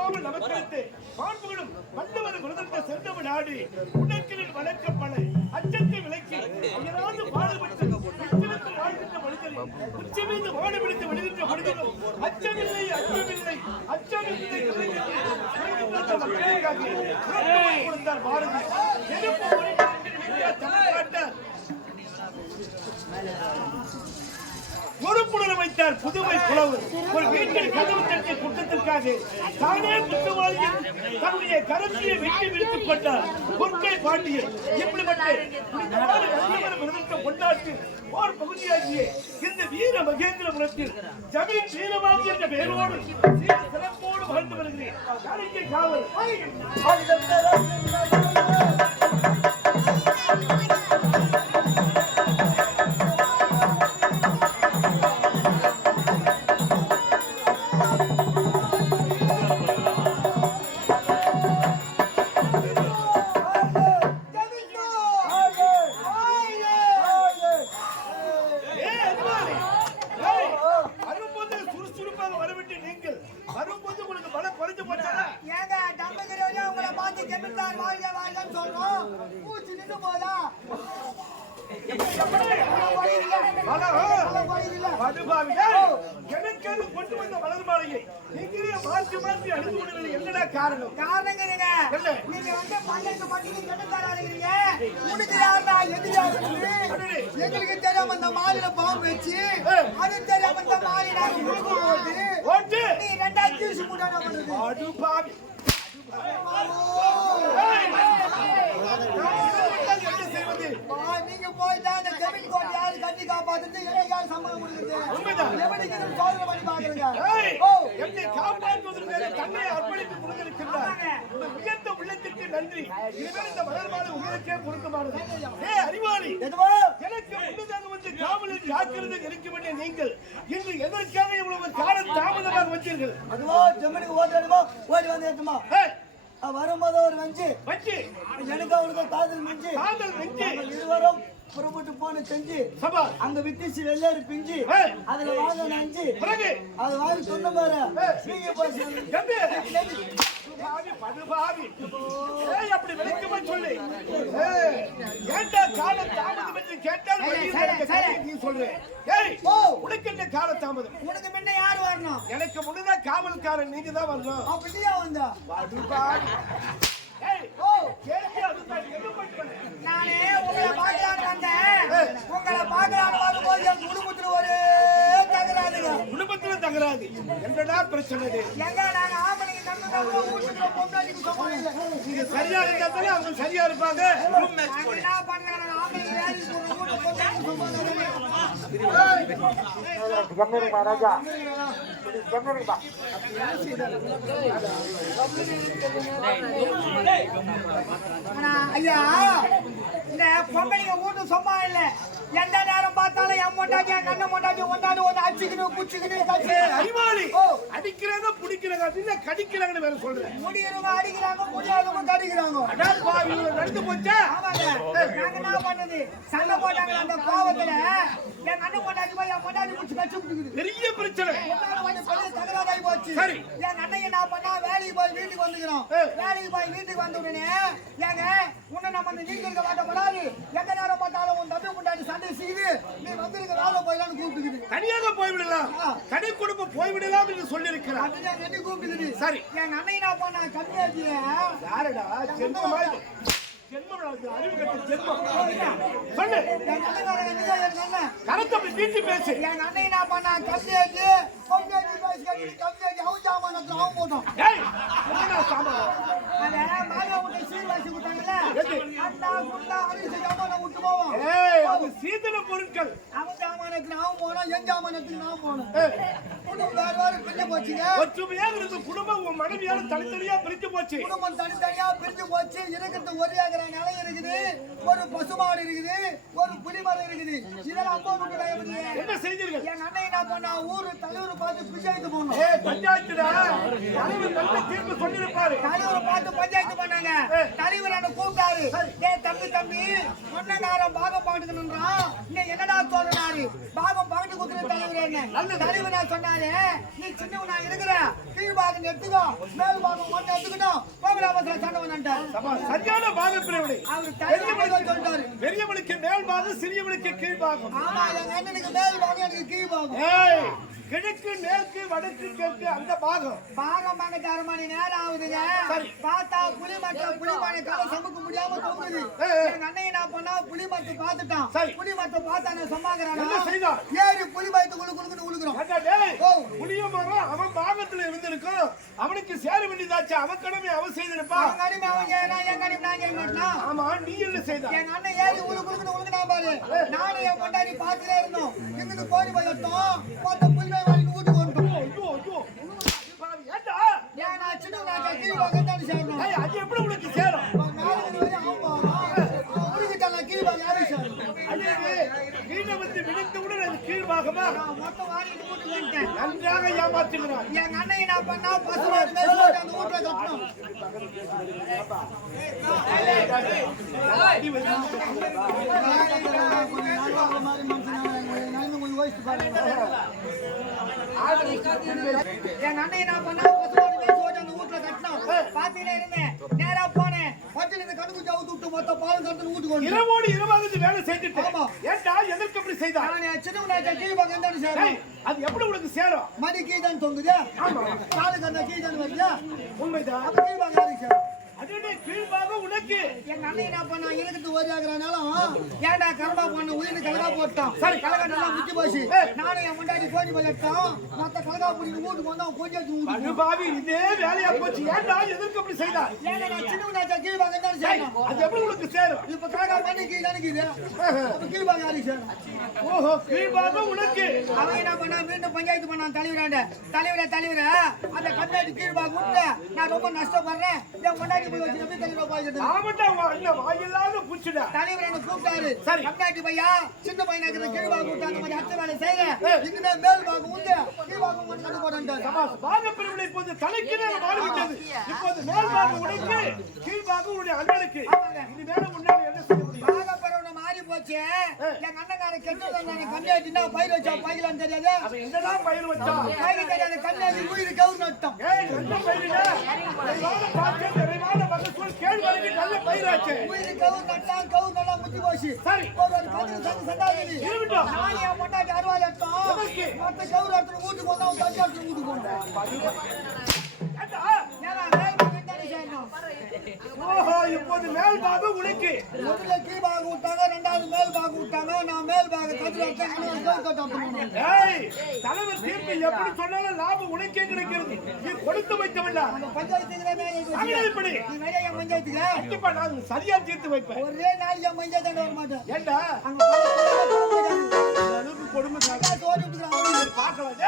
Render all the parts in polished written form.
தப்பாமல் நமக்கிறது மாண்புகளும் வல்லவர் குலத்திற்கு சென்றவன் நாடு உடற்களின் வழக்கப்பல அச்சத்தை விலக்கி அயராது பாடுபட்டு வித்திருத்து வாழ்கின்ற மனிதர்கள் உச்சி மீது வாடுபிடித்து விடுகின்ற மனிதர்கள் அச்சமில்லை அச்சமில்லை அச்சமில்லை கொடுத்தார் பாரதி தமிழ்நாட்டார் பொறுப்புடன் வைத்தார் புதுமை புலவர் ஒரு வீட்டில் கதவு தட்டிய குற்றத்திற்காக தானே குற்றவாளியில் தன்னுடைய கருத்தியை வெட்டி விடுத்துக் கொண்டார் பொற்கை பாண்டியர் இப்படிப்பட்ட கொண்டாட்டு போர் பகுதியாகிய இந்த வீர மகேந்திரபுரத்தில் ஜமீன் வீரவாதி என்ற பெயரோடு சிறப்போடு வாழ்ந்து வருகிறேன் காவல் எங்களுக்கு தெரியாம இந்த மாலில பாம்பு வச்சு அது தெரியாம இந்த மாலி ஓட்டு நீ ரெண்டாயிரத்தி நீங்க போயிட்டா இந்த ஜமீன் கோட்டை யாரு கட்டி காப்பாத்துட்டு எனக்கு யாரு சம்பளம் கொடுக்குறது எவனுக்கு சோதனை பண்ணி பாக்குறீங்க என்னை காப்பாற்றுவதற்கு தன்னை அர்ப்பணித்து கொடுத்திருக்கிறார் உயர்ந்த உள்ளத்திற்கு நன்றி இனிமேல் இந்த மலர்மாலை உங்களுக்கே பொருத்தமானது அறிவாளி எனக்கு முன்னதாக வந்து காவலில் ஜாக்கிரதை இருக்க வேண்டிய நீங்கள் இன்று எதற்காக இவ்வளவு காலம் தாமதமாக வந்தீர்கள் அதுவோ ஜமீனுக்கு ஓடி வந்து வரும்போது ஒரு வஞ்சி எனக்கு அவனுக்கு காதல் மிஞ்சி இருவரும் புறப்பட்டு போன செஞ்சு அங்க வித்திச்சு வெள்ளாறு பிஞ்சு அதுல வாங்க நஞ்சு அது வாங்கி சொன்ன பாரு நீங்க அப்படி விளக்கமா சொல்லி கேட்டா கால தாமதம் என்று கேட்டால் நீ சொல்றேன் உனக்கு என்ன கால தாமதம் உனக்கு முன்ன யாரு வரணும் எனக்கு முன்னதான் காவல்காரன் நீங்க தான் வரணும் அப்படியா வந்தா நானே உங்களை பார்க்கலான்னு வந்தேன் உங்களை பார்க்கலான்னு வரும்போது என் குடும்பத்துல ஒரு தகராதுங்க குடும்பத்துல தகராது என்னடா பிரச்சனை எங்க நாங்க ஆம்பளைங்க நீங்க சரியா இருந்தாலும் அவங்க சரியா இருப்பாங்க என்ன பண்றாங்க ஆம்பளைங்க மகாராஜா ஐயா இந்த பொம்பளைங்க வீட்டு சும்மா இல்ல எந்த நேரம் பார்த்தாலும் என் மொண்டாட்டி என் கண்ண மொண்டாட்டி ஒன்னாடு ஒன்னு அடிச்சுக்கணும் குச்சிக்கணும் அறிவாளி அடிக்கிறாங்க பிடிக்கிறாங்க கடிக்கிறாங்கன்னு வேற சொல்றேன் முடியறவங்க அடிக்கிறாங்க முடியாதவங்க கடிக்கிறாங்க நடந்து போச்சா நாங்க என்ன பண்ணது சண்டை போட்டாங்க அந்த கோவத்துல என் கண்ண மொண்டாட்டி போய் என் மொண்டாட்டி குச்சி கடிச்சு பெரிய பிரச்சனை தகராதாகி போச்சு என் அண்ணன் என்ன பண்ணா வேலைக்கு போய் வீட்டுக்கு வந்துக்கிறோம் வேலைக்கு போய் வீட்டுக்கு வந்த உடனே ஏங்க உன்னை நம்ம இந்த வீட்டுக்கு இருக்க மாட்டப்படாது எந்த நேரம் பார்த்தாலும் உன் தம்பி முன்னாடி சண்டை செய்து நீ வந்திருக்க வேலை போயிடலான்னு கூப்பிட்டுக்குது தனியாக போய்விடலாம் தனி குடும்பம் போய்விடலாம் என்று சொல்லி இருக்கிறார் அதுதான் என்ன கூப்பிட்டுக்குது சரி என் அண்ணன் என்ன பண்ணா கம்மியாச்சு யாருடா ஜென்மமா ஜென்மம் அறிவு கட்ட ஜென்மம் சொல்லு என் அண்ணன் கருத்தை வீட்டு பேசு என் அண்ணன் என்ன பண்ணா கம்மியாச்சு கம்மியாச்சு அவன் சாமானத்துல அவன் போட்டோம் சீதன பொருட்கள் அவன் சாமானத்துக்கு நான் போனோம் என் சாமானத்துக்கு நான் போனோம் வேற வேற பிரிஞ்சு போச்சுங்க ஒற்றுமையாக இருந்த குடும்பம் உன் மனைவியால தனித்தனியா பிரிஞ்சு போச்சு குடும்பம் தனித்தனியா பிரிஞ்சு போச்சு இருக்கிறது ஒரு ஏக்கரை நிலம் இருக்குது ஒரு பசுமாடு இருக்குது ஒரு புலிமரம் இருக்குது இதெல்லாம் அப்பா என்ன செஞ்சீர்கள் என் அண்ணன் என்ன பண்ணா ஊரு தலைவர் பார்த்து பஞ்சாயத்து போனோம் பஞ்சாயத்துடா தலைவர் நல்ல தீர்ப்பு சொல்லியிருப்பாரு. தலைவரை பார்த்து பஞ்சாயத்து பண்ணாங்க. தலைவர் என்ன கூப்பிட்டாரு. ஏய் தம்பி சொன்னதாரம் பாகம் பாட்டுக்கணும்ன்றா. நீ என்னடா சொல்றாரு? பாகம் பாட்டு குடுக்குற தலைவர் என்ன? நல்ல தலைவர் நான் சொன்னாரு. நீ சின்னவனா இருக்கிற கீழ் பாகம் எடுத்துக்கோ, மேல் பாகம் மட்டும் எடுத்துக்கணும். கோகுலாபுரத்துல சண்டை வந்தாரு. சரியான பாக பிரிவினை. அவர் தலைவர் சொல்றாரு. பெரியவனுக்கு மேல் பாகம், சிறியவனுக்கு கீழ் பாகம். ஆமா, எங்க அண்ணனுக்கு மேல் பாகம், எனக்கு கீழ் பாகம். கிழக்கு மேற்கு வடக்கு கிழக்கு அந்த பாகம் பாங்க 6 மணி நேரம் ஆகுதுங்க. பார்த்தா புலிமட்டை கால சமுக்க முடியாம தொங்குது. எங்க அண்ணன் நான் பண்ணா புலிமட்டை பார்த்துட்டான். புலிமட்டை பார்த்தா நான் சமாகறானா ஏறி புலிமட்டை குளுக்குன்னு உழுகுறோம். புளிய மரம் அவன் பாகத்துல இருந்திருக்கும். அவனுக்கு சேர வேண்டியதாச்சு. அவன் கடமை அவன் செய்திருப்பான். கடமை அவன் ஏறா, என் கடமை நான் செய்ய மாட்டான். ஆமா, நீ என்ன செய்த? எங்க அண்ணன் ஏறி குளுக்குன்னு உழுகுனா பாரு. நானும் என் கொண்டாடி பார்த்துட்டே இருந்தோம். இங்கிட்டு கோடி போயிட்டோம். பார்த்த புலிமை வாங்கி வீட்டுக்கு வந்துட்டோம். அது எப்படி உனக்கு சேரும்? வந்து விழுந்தவுடன் அது கீழ்பாகமா நன்றாக ஏமாற்றுகிறார். என் அண்ணன் என்ன பண்ணா பசுமாடு மேல அந்த ஊட்ல கட்டணும். என் அண்ணன் என்ன பண்ணா பசுமாடு மேல அந்த ஊட்ல கட்டணும். பாத்தியில இருந்தேன். நேரா போனேன். பத்தில இந்த கண்ணுக்கு அவுத்து விட்டு மொத்த பால் கட்டணும் வீட்டுக்கு வந்து. இரவோடு இரவாக வேலை செய்துட்டு. ஆமா. ஏண்டா எதற்கு அப்படி செய்தா? நான் சின்னவனாச்ச கீழ்பாக இருந்தாலும் சேரும். அது எப்படி உனக்கு சேரும்? மடி கீழதான் தொங்குது. ஆமா. காலுக்கு அந்த கீழதான் வருது. உண்மைதான். அப்ப கீழ்பாக யாருக்கு சேரும்? அதுவே கீழ்பாக உனக்கு. எங்க அண்ணன் என்ன பண்ணா இருக்குது ஒரு ஆகறனாலும் ஏண்டா கரடா பண்ண உயிர் கலகா போட்டான். சரி கலகா நல்லா முத்தி போச்சு. நானும் என் முன்னாடி கோடி போயிட்டான். மத்த கலகா புடி வீட்டுக்கு வந்தா கொஞ்சம் ஊட்டி. அண்ணு பாவி இதே வேலையா போச்சு. ஏண்டா எதற்கு அப்படி செய்தா? ஏண்டா நான் சின்னவனாச்ச கீழ்பாக தான் சேரும். அது எப்படி உனக்கு சேரும்? இப்ப கலகா பண்ணி கீழதான் இருக்குது. அப்ப கீழ்பாக யாருக்கு சேரும்? ஓஹோ, கீழ்பாக உனக்கு. அவன் என்ன பண்ணா மீண்டும் பஞ்சாயத்து பண்ணான் தலைவராண்ட. தலைவர அந்த கண்ணாடி கீழ்பாக விட்டு நான் ரொம்ப நஷ்டப்படுறேன். என் முன்னாடி போய் வச்சு எப்படி தலைவர பாய்ச்சது? ஆமாடா, என்ன வாயில்லாத புடிச்சுடா. தலைவர் என்ன கூப்பிட்டாரு. சரி கண்ணாடி பையா சின்ன பையனாக்கு கீழ்பாக விட்டு அந்த மாதிரி அச்ச வேலை செய்யறேன். இனிமே மேல் பாக உண்டு கீழ்பாக வந்து கண்டு போறான்டாரு. சபாஸ், பாக பிரிவினை இப்போது தலைக்கு நேரம் மாறிவிட்டது. இப்போது மேல் பாக உனக்கு, கீழ் பாக உன்னுடைய அண்ணனுக்கு. இது மேல முன்னாடி என்ன செய்ய முடியும்? பாக பிரிவினை மாறி போச்சு. எங்க அண்ணங்கார கெட்டது நான் கண்ணாடினா பயிர் வச்சா பயிலாம் தெரியாது. அவன் என்னதான் பயிர் வச்சான்? பயிர் தெரியாது. கண்ணாடி உயிர் கவுர் நட்டோம். என்ன பயிரிடா? நிறைவான பாட்டு, நிறைவான மகசூல், கேழ்வரகு நல்ல பயிராச்சு. உயிர் கவுர் நட்டான். கவுர் நல்லா முத்தி போச்சு. சரி ஒரு 10 சண்டாதி இருக்கட்டும். நான் என் பொண்டாட்டி அறுவாள் எடுத்தோம். மொத்த கவுர் எடுத்து வீட்டுக்கு வந்தா அவன் தஞ்சா எடுத்து வீட்டுக்கு வந்தேன். ஓஹோ, இப்போது மேல் பாக உனக்கு. முதல்ல கீழ் பாக விட்டாங்க, ரெண்டாவது மேல் பாக விட்டாங்க. நான் மேல் பாக கதிர தலைவர் தீர்ப்பு எப்படி சொன்னாலும் லாபம் உனக்கே கிடைக்கிறது. நீ கொடுத்து வைக்கவில்லை. பஞ்சாயத்துக்கு கண்டிப்பா நான் சரியா தீர்த்து வைப்பேன். ஒரே நாள் என் பஞ்சாயத்து வர மாட்டேன். ஏண்டா கொடுமை பார்க்கலாம்.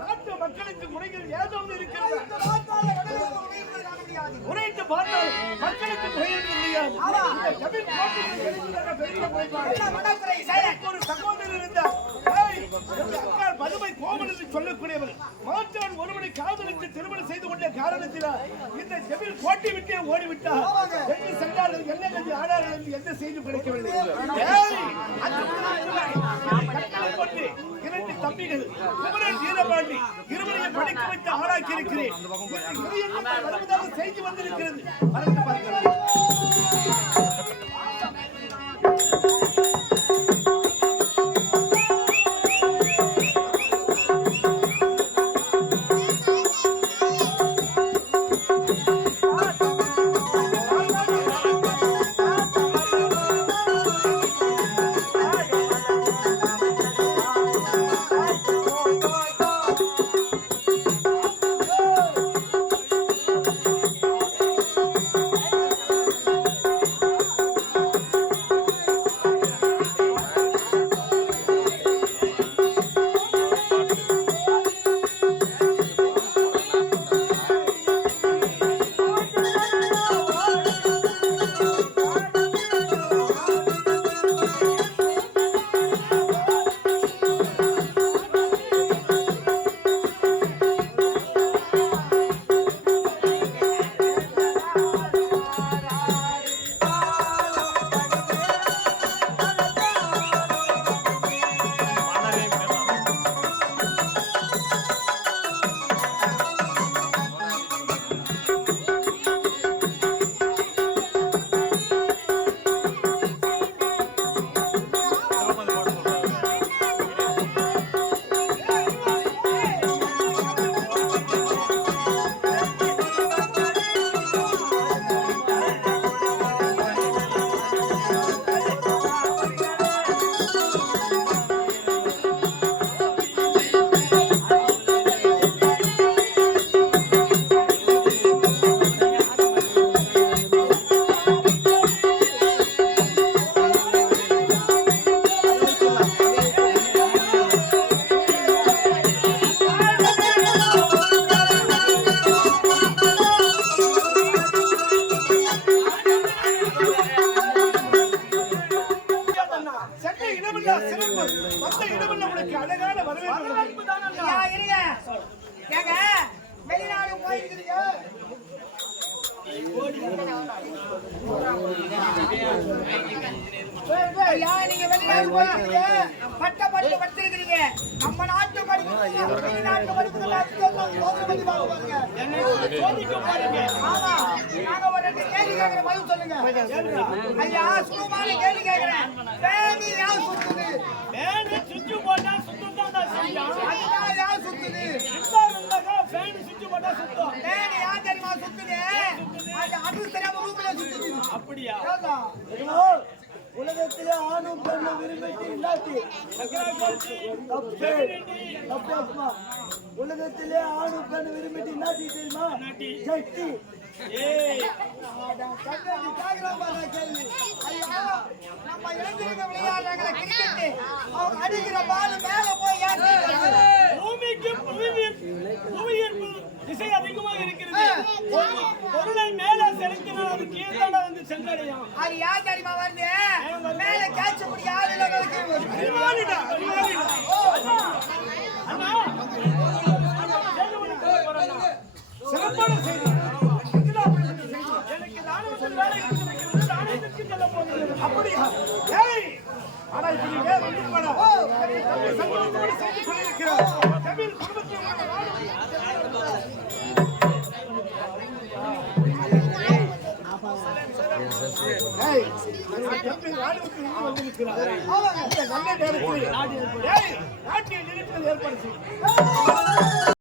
நாட்டு மக்களுக்கு முறைகள் ஏதாவது இருக்கிறது. உரைத்து பார்த்தால் மக்களுக்கு முறையிட முடியாது. ஒரு சகோதரர் இருந்தார். அக்கா பதுமை கோமல் என்று சொல்லக்கூடியவர் மாற்றான் ஒருவனை காதலித்து திருமணம் செய்து கொண்ட காரணத்தினால் இந்த ஜெபில் போட்டி விட்டே ஓடிவிட்டார். எங்கு சென்றார்கள், என்ன கஞ்சி ஆனார்கள் என்று எந்த செய்தி கிடைக்கவில்லை. இரண்டு தம்பிகள் குமரன் வீரபாண்டி இருவரையும் படிக்க வைத்து ஆளாக்கி இருக்கிறேன். வருவதாக செய்தி வந்திருக்கிறது. மறந்து பார்க்கலாம். உங்களுக்கு அழகான வரவேற்பு தான். இருங்க ஏங்க வெளிநாடு போயிருக்கிறீங்க ஐயா, நீங்க வெளிநாடு போயிருக்கீங்க, பட்ட படிப்பு படிச்சிருக்கிறீங்க. நம்ம நாட்டு படிப்பு வெளிநாட்டு படிப்பு ஆமா. நாங்க ஒரு 2 கேள்வி கேட்கிற பதில் சொல்லுங்க. ஐயா, சும்மான கேள்வி கேட்கிறேன். பேனி யார் சுத்துது? பேனி சுவிட்ச் போட்டா சுத்தம் செய்யும். அதுதான் யார் சுத்துது? பேனி சுவிட்ச் போட்டா சுத்தம். பேனி யார் தெரியுமா சுத்துது? அது அது தெரியாம ரூம்ல சுத்துது. அப்படியா? உலகத்திலே ஆணும் பெண்ணும் விரும்பிட்டு இல்லாட்டி உலகத்திலே ஆணும் பெண்ணும் விரும்பிட்டு இல்லாட்டி தெரியுமா? சக்தி. நம்ம இளைஞர்கள் விளையாடுறாங்களே கிரிக்கெட், அவங்க அடிக்கிற பால் மேல போய் பூமிக்கு புவியீர்ப்பு திசை அதிகமாக இருக்கிறது. பொருளை மேல செலுத்தினால் அது கீழே வந்து சென்றடையும். அது யார் தெரியுமா வருது? மேல கேட்ச முடிய ஆளுநர்களுக்கு சிறப்பான செய்தி. எனக்கு நானும் வேலை நாணயத்திற்கு செல்ல போகிறேன். அப்படியா? ஆனா இப்ப நீங்க வந்துருப்பாடா. சந்தோஷத்தோடு செய்தி சொல்லியிருக்கிறார். தமிழ் குடும்பத்தில் நல்ல நேரத்தில் நாட்டிய நிறுத்தல் ஏற்பாடு செய்யும்.